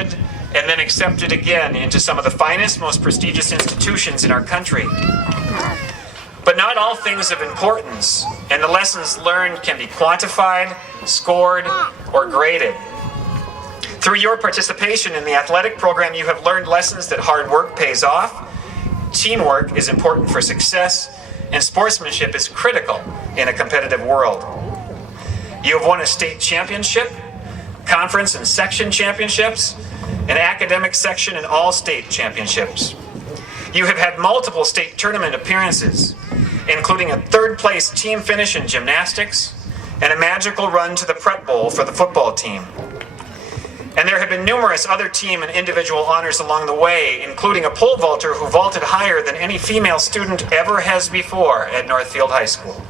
accepted and then accepted again into some of the finest, most prestigious institutions in our country. But not all things of importance and the lessons learned can be quantified, scored, or graded. Through your participation in the athletic program, you have learned lessons that hard work pays off, teamwork is important for success, and sportsmanship is critical in a competitive world. You have won a state championship, conference and section championships, an academic section and all state championships. You have had multiple state tournament appearances, including a third-place team finish in gymnastics and a magical run to the Prep Bowl for the football team. And there have been numerous other team and individual honors along the way, including a pole vaulter who vaulted higher than any female student ever has before at Northfield High School.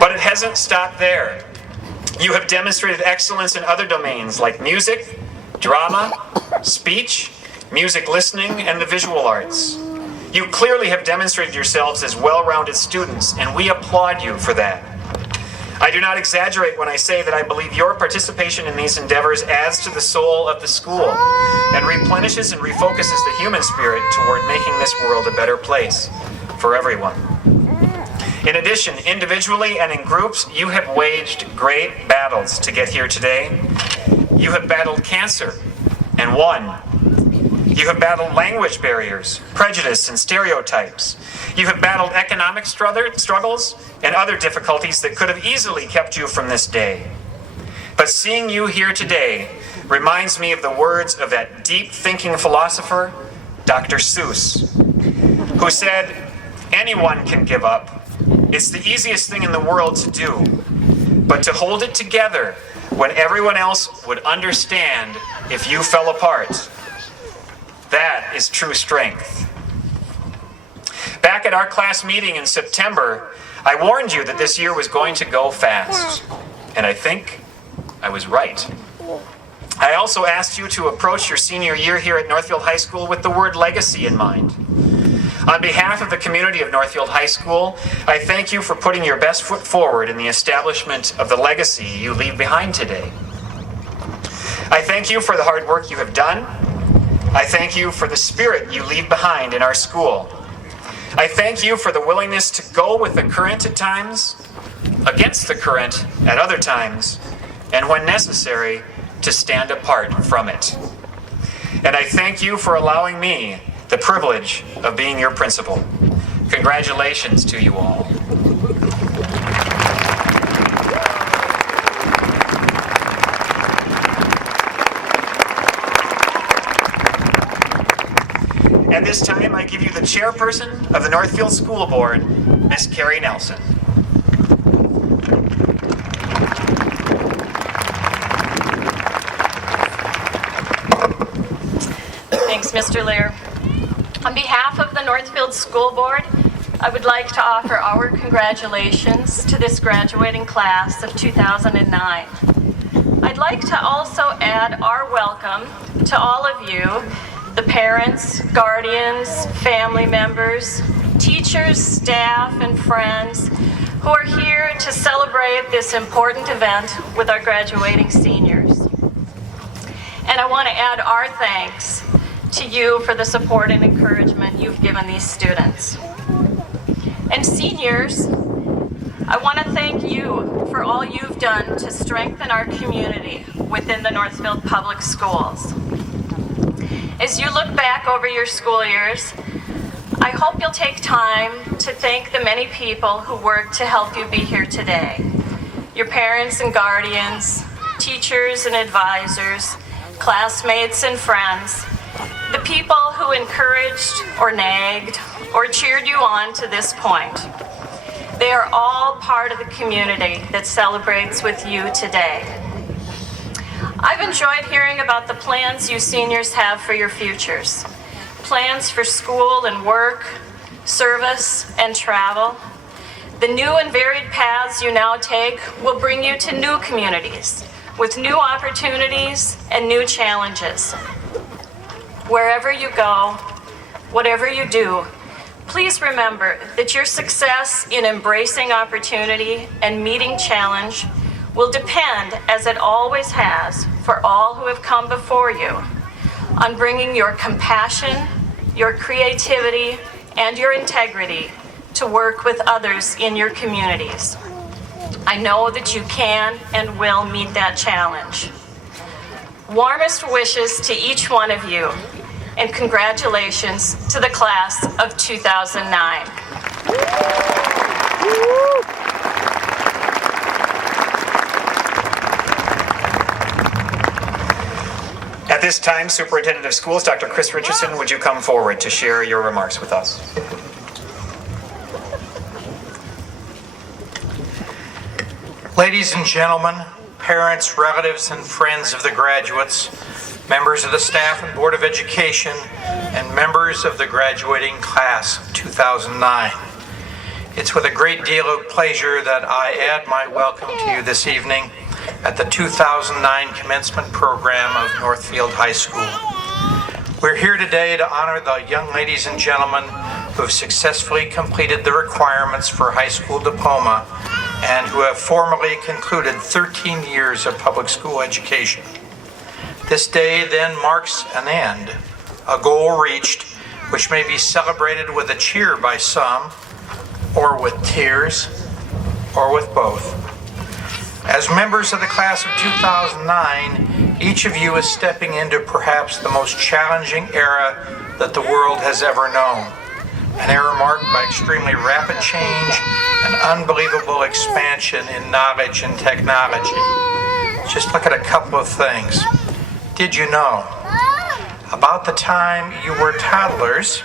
But it hasn't stopped there. You have demonstrated excellence in other domains like music, drama, speech, music listening, and the visual arts. You clearly have demonstrated yourselves as well-rounded students, and we applaud you for that. I do not exaggerate when I say that I believe your participation in these endeavors adds to the soul of the school and replenishes and refocuses the human spirit toward making this world a better place for everyone. In addition, individually and in groups, you have waged great battles to get here today. You have battled cancer and won. You have battled language barriers, prejudice, and stereotypes. You have battled economic struggles and other difficulties that could have easily kept you from this day. But seeing you here today reminds me of the words of that deep-thinking philosopher, Dr. Seuss, who said, "Anyone can give up. It's the easiest thing in the world to do. But to hold it together when everyone else would understand if you fell apart, that is true strength." Back at our class meeting in September, I warned you that this year was going to go fast, and I think I was right. I also asked you to approach your senior year here at Northfield High School with the word legacy in mind. On behalf of the community of Northfield High School, I thank you for putting your best foot forward in the establishment of the legacy you leave behind today. I thank you for the hard work you have done. I thank you for the spirit you leave behind in our school. I thank you for the willingness to go with the current at times, against the current at other times, and when necessary, to stand apart from it. And I thank you for allowing me the privilege of being your principal. Congratulations to you all. At this time, I give you the chairperson of the Northfield School Board, Miss Carrie Nelson. Thanks, Mr. Lear. On behalf of the Northfield School Board, I would like to offer our congratulations to this graduating class of 2009. I'd like to also add our welcome to all of you, the parents, guardians, family members, teachers, staff, and friends who are here to celebrate this important event with our graduating seniors. And I want to add our thanks to you for the support and encouragement you've given these students. And seniors, I want to thank you for all you've done to strengthen our community within the Northfield Public Schools. As you look back over your school years, I hope you'll take time to thank the many people who worked to help you be here today. Your parents and guardians, teachers and advisors, classmates and friends, the people who encouraged or nagged or cheered you on to this point. They are all part of the community that celebrates with you today. I've enjoyed hearing about the plans you seniors have for your futures. Plans for school and work, service and travel. The new and varied paths you now take will bring you to new communities with new opportunities and new challenges. Wherever you go, whatever you do, please remember that your success in embracing opportunity and meeting challenge will depend, as it always has for all who have come before you, on bringing your compassion, your creativity, and your integrity to work with others in your communities. I know that you can and will meet that challenge. Warmest wishes to each one of you, and congratulations to the class of 2009. At this time, Superintendent of Schools, Dr. Chris Richardson, would you come forward to share your remarks with us? Ladies and gentlemen, parents, relatives, and friends of the graduates, members of the staff and Board of Education, and members of the graduating class of 2009. It's with a great deal of pleasure that I add my welcome to you this evening at the 2009 commencement program of Northfield High School. We're here today to honor the young ladies and gentlemen who have successfully completed the requirements for high school diploma and who have formally concluded 13 years of public school education. This day then marks an end, a goal reached, which may be celebrated with a cheer by some, or with tears, or with both. As members of the class of 2009, each of you is stepping into perhaps the most challenging era that the world has ever known. An era marked by extremely rapid change and unbelievable expansion in knowledge and technology. Just look at a couple of things. Did you know? About the time you were toddlers,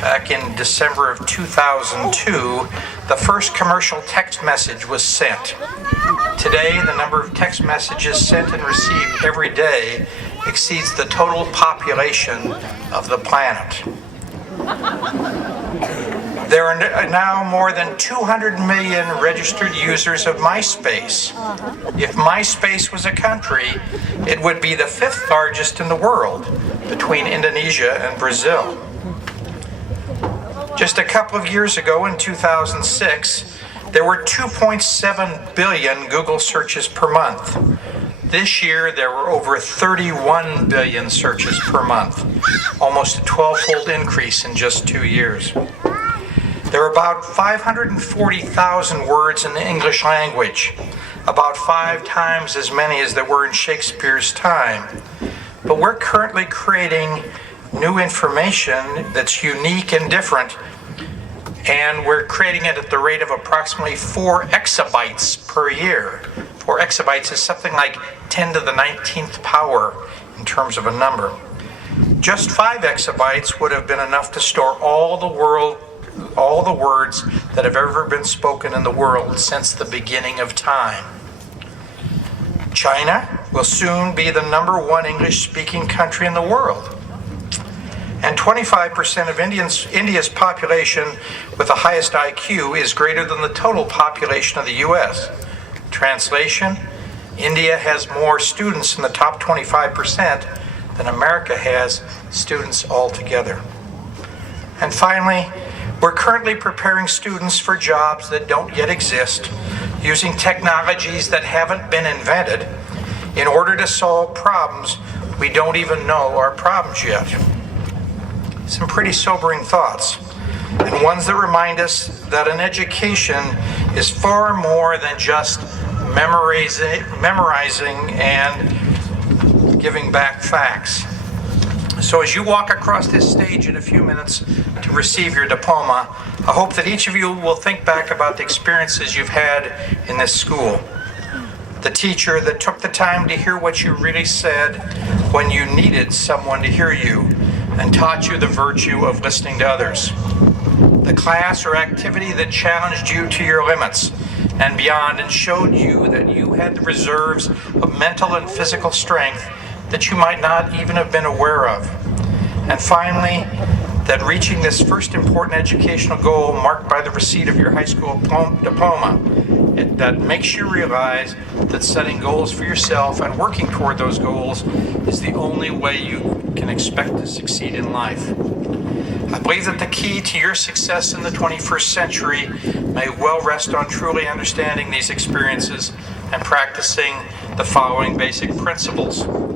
back in December of 2002, the first commercial text message was sent. Today, the number of text messages sent and received every day exceeds the total population of the planet. There are now more than 200 million registered users of MySpace. If MySpace was a country, it would be the 5th largest in the world, between Indonesia and Brazil. Just a couple of years ago, in 2006, there were 2.7 billion Google searches per month. This year, there were over 31 billion searches per month, almost a 12-fold increase in just 2 years. There are about 540,000 words in the English language, about 5 times as many as there were in Shakespeare's time. But we're currently creating new information that's unique and different, and we're creating it at the rate of approximately 4 exabytes per year. 4 exabytes is something like 10 to the 19th power in terms of a number. Just 5 exabytes would have been enough to store all the words that have ever been spoken in the world since the beginning of time. China will soon be the #1 English-speaking country in the world. And 25% of India's population with the highest IQ is greater than the total population of the U.S. Translation, India has more students in the top 25% than America has students altogether. And finally, we're currently preparing students for jobs that don't yet exist, using technologies that haven't been invented in order to solve problems we don't even know are problems yet. Some pretty sobering thoughts, and ones that remind us that an education is far more than just memorizing and giving back facts. So as you walk across this stage in a few minutes to receive your diploma, I hope that each of you will think back about the experiences you've had in this school. The teacher that took the time to hear what you really said when you needed someone to hear you, and taught you the virtue of listening to others. The class or activity that challenged you to your limits and beyond and showed you that you had the reserves of mental and physical strength that you might not even have been aware of. And finally, that reaching this first important educational goal marked by the receipt of your high school diploma, that makes you realize that setting goals for yourself and working toward those goals is the only way you can expect to succeed in life. I believe that the key to your success in the 21st century may well rest on truly understanding these experiences and practicing the following basic principles.